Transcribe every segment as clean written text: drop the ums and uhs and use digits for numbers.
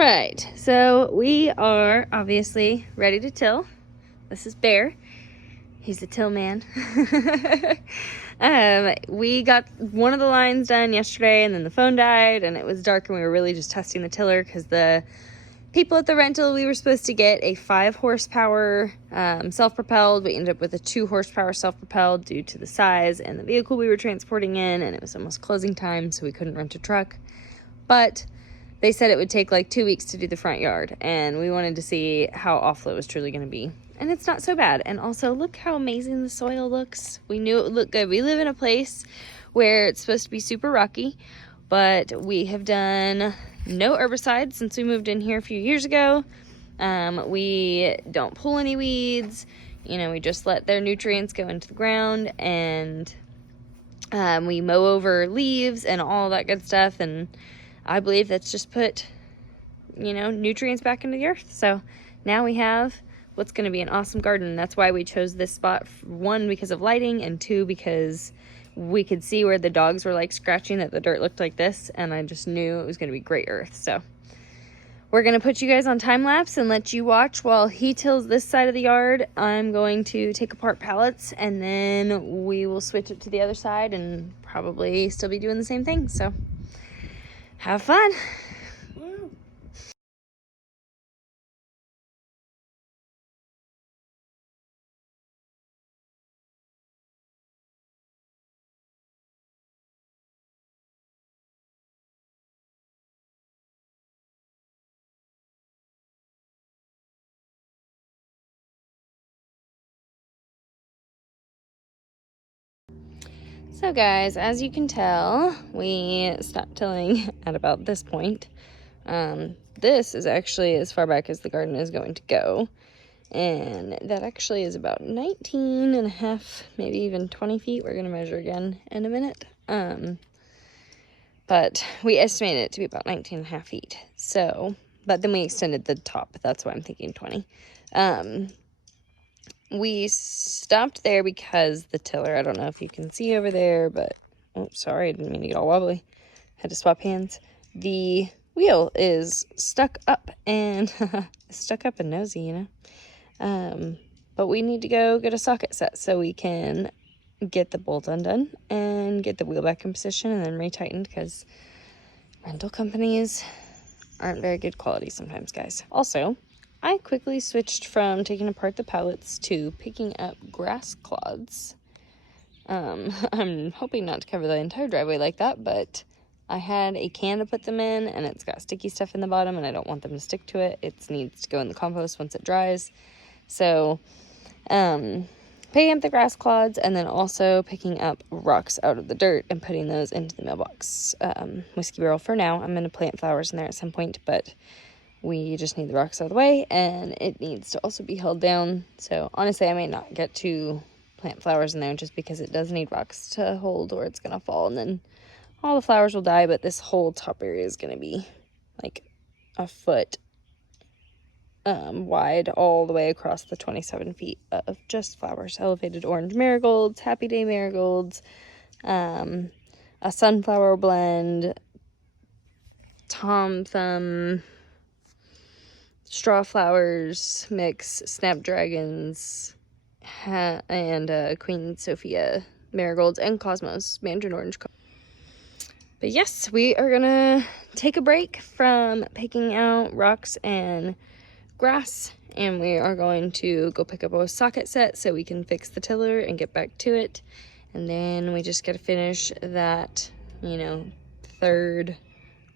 right, so we are obviously ready to till. This is Bear. He's the till man. We got one of the lines done yesterday, and then the phone died, and it was dark, and we were really just testing the tiller because the people at the rental, we were supposed to get a 5 horsepower self-propelled. We ended up with a 2 horsepower self-propelled due to the size and the vehicle we were transporting in, and it was almost closing time, so we couldn't rent a truck. But they said it would take like 2 weeks to do the front yard, and we wanted to see how awful it was truly going to be. And it's not so bad. And also, look how amazing the soil looks. We knew it would look good. We live in a place where it's supposed to be super rocky, but we have done no herbicides since we moved in here a few years ago. We don't pull any weeds. You know, we just let their nutrients go into the ground, and we mow over leaves and all that good stuff. And I believe that's just put, you know, nutrients back into the earth. So now we have what's going to be an awesome garden. That's why we chose this spot. 1, because of lighting, and 2, because we could see where the dogs were like scratching that the dirt looked like this, and I just knew it was going to be great earth. So we're going to put you guys on time lapse and let you watch while he tills this side of the yard. I'm going to take apart pallets, and then we will switch it to the other side and probably still be doing the same thing. So have fun. So guys, as you can tell, we stopped tilling at about this point. This is actually as far back as the garden is going to go. And that actually is about 19 and a half, maybe even 20 feet. We're going to measure again in a minute. But we estimated it to be about 19 and a half feet. So, but then we extended the top. That's why I'm thinking 20. We stopped there because the tiller, I don't know if you can see over there, but, oh, sorry, I didn't mean to get all wobbly. Had to swap hands. The wheel is stuck up and nosy, you know. But we need to go get a socket set so we can get the bolt undone and get the wheel back in position and then retightened, because rental companies aren't very good quality sometimes, guys. Also, I quickly switched from taking apart the pallets to picking up grass clods. I'm hoping not to cover the entire driveway like that, but I had a can to put them in, and it's got sticky stuff in the bottom, and I don't want them to stick to it. It needs to go in the compost once it dries. So, picking up the grass clods, and then also picking up rocks out of the dirt and putting those into the mailbox. Whiskey barrel for now. I'm going to plant flowers in there at some point, but we just need the rocks out of the way, and it needs to also be held down. So honestly, I may not get to plant flowers in there just because it does need rocks to hold, or it's going to fall, and then all the flowers will die. But this whole top area is going to be like a foot wide all the way across the 27 feet of just flowers. Elevated orange marigolds, happy day marigolds, a sunflower blend, tom thumb, straw flowers mix, snapdragons, and Queen Sophia marigolds, and cosmos, mandarin orange. But yes, we are gonna take a break from picking out rocks and grass, and we are going to go pick up a socket set so we can fix the tiller and get back to it. And then we just gotta finish that, you know, third,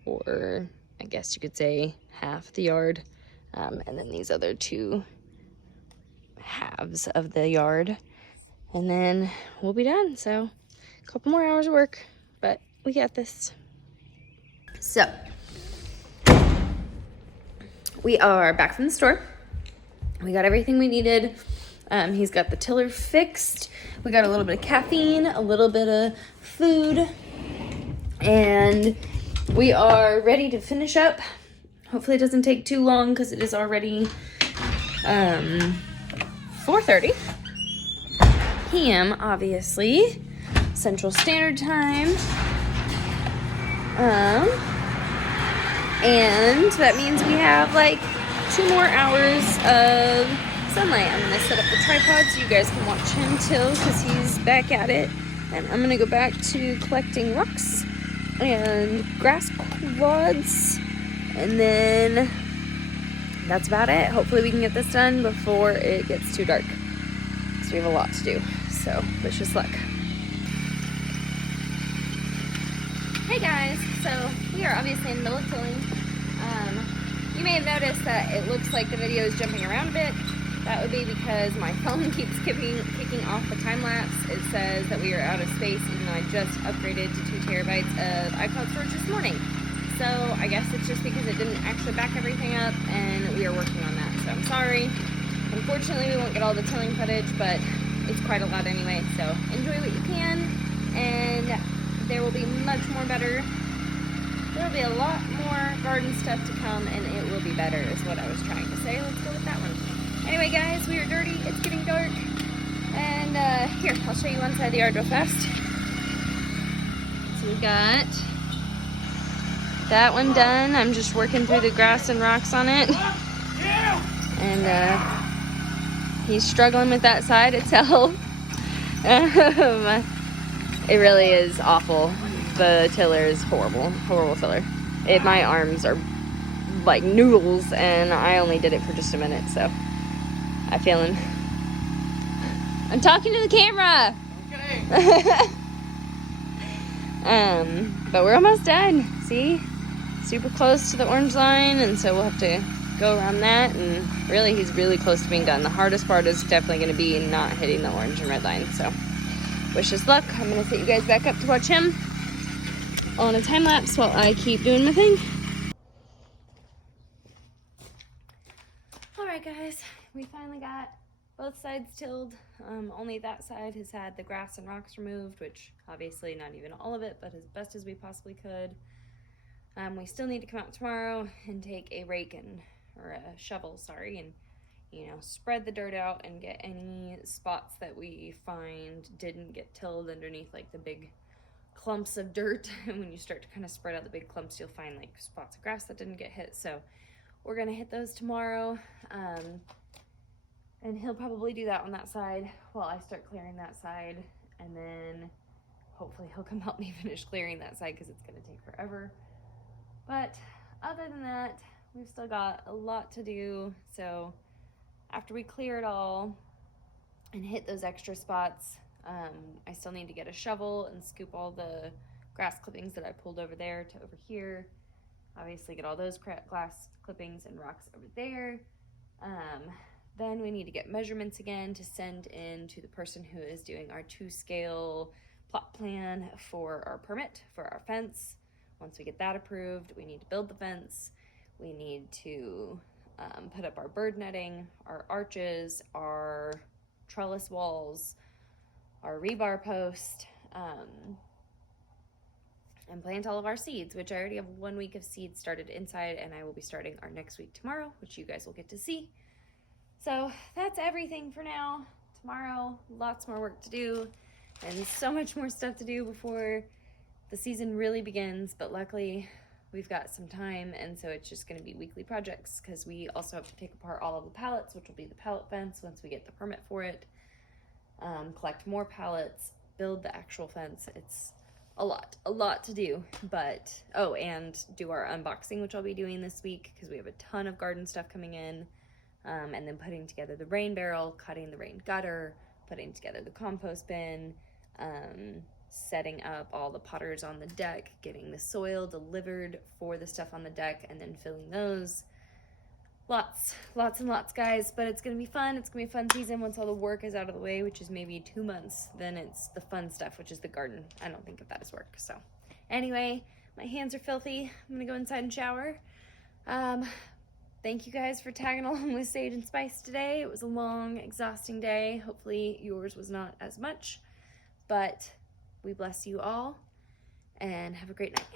or I guess you could say half the yard. And then these other 2 halves of the yard, and then we'll be done. So a couple more hours of work, but we got this. So we are back from the store. We got everything we needed. He's got the tiller fixed. We got a little bit of caffeine, a little bit of food, and we are ready to finish up. Hopefully it doesn't take too long because it is already 4:30 p.m. obviously, Central Standard Time. And that means we have like 2 more hours of sunlight. I'm gonna set up the tripod so you guys can watch him till, because he's back at it. And I'm gonna go back to collecting rocks and grass clods, and then that's about it. Hopefully we can get this done before it gets too dark, because we have a lot to do. So wish us luck. Hey guys, so we are obviously in the middle of tilling. You may have noticed that it looks like the video is jumping around a bit. That would be because my phone keeps kicking off the time-lapse. It says that we are out of space, even though I just upgraded to 2 terabytes of iCloud storage this morning. So I guess it's just because it didn't actually back everything up, and we are working on that. So I'm sorry. Unfortunately, we won't get all the tilling footage, but it's quite a lot anyway. So enjoy what you can, and there will be much more better. There will be a lot more garden stuff to come, and it will be better, is what I was trying to say. Let's go with that one. Anyway, guys, we are dirty. It's getting dark. And here, I'll show you one side of the yard real fast. So we got that one done. I'm just working through the grass and rocks on it. And he's struggling with that side itself. It really is awful. The tiller is horrible. Horrible tiller. My arms are like noodles, and I only did it for just a minute, so I'm feeling. I'm talking to the camera. Okay. But we're almost done. See, super close to the orange line, and so we'll have to go around that. And really, he's really close to being done. The hardest part is definitely going to be not hitting the orange and red line. So, wish us luck. I'm going to set you guys back up to watch him on a time lapse while I keep doing my thing. All right, guys, we finally got both sides tilled. Only that side has had the grass and rocks removed, which obviously not even all of it, but as best as we possibly could. We still need to come out tomorrow and take a rake or a shovel, sorry, and spread the dirt out and get any spots that we find didn't get tilled underneath, like the big clumps of dirt. And when you start to kind of spread out the big clumps, you'll find like spots of grass that didn't get hit. So we're gonna hit those tomorrow. And he'll probably do that on that side while I start clearing that side. And then hopefully he'll come help me finish clearing that side, because it's gonna take forever. But other than that, we've still got a lot to do. So after we clear it all and hit those extra spots, I still need to get a shovel and scoop all the grass clippings that I pulled over there to over here. Obviously get all those grass clippings and rocks over there. Then we need to get measurements again to send in to the person who is doing our 2-scale plot plan for our permit for our fence. Once we get that approved, we need to build the fence. We need to put up our bird netting, our arches, our trellis walls, our rebar post, and plant all of our seeds, which I already have 1 week of seeds started inside, and I will be starting our next week tomorrow, which you guys will get to see. So that's everything for now. Tomorrow, lots more work to do and so much more stuff to do before the season really begins, but luckily we've got some time, and so it's just going to be weekly projects, because we also have to take apart all of the pallets, which will be the pallet fence once we get the permit for it, collect more pallets, build the actual fence. It's a lot to do. But and do our unboxing, which I'll be doing this week, because we have a ton of garden stuff coming in, and then putting together the rain barrel, cutting the rain gutter, putting together the compost bin, setting up all the potters on the deck, getting the soil delivered for the stuff on the deck, and then filling those. Lots and lots, guys, but it's gonna be fun. It's gonna be a fun season once all the work is out of the way, which is maybe 2 months. Then it's the fun stuff, which is the garden. I don't think of that as work. So anyway, my hands are filthy. I'm gonna go inside and shower. Thank you guys for tagging along with Sage and Spice today. It was a long, exhausting day. Hopefully yours was not as much, but we bless you all, and have a great night.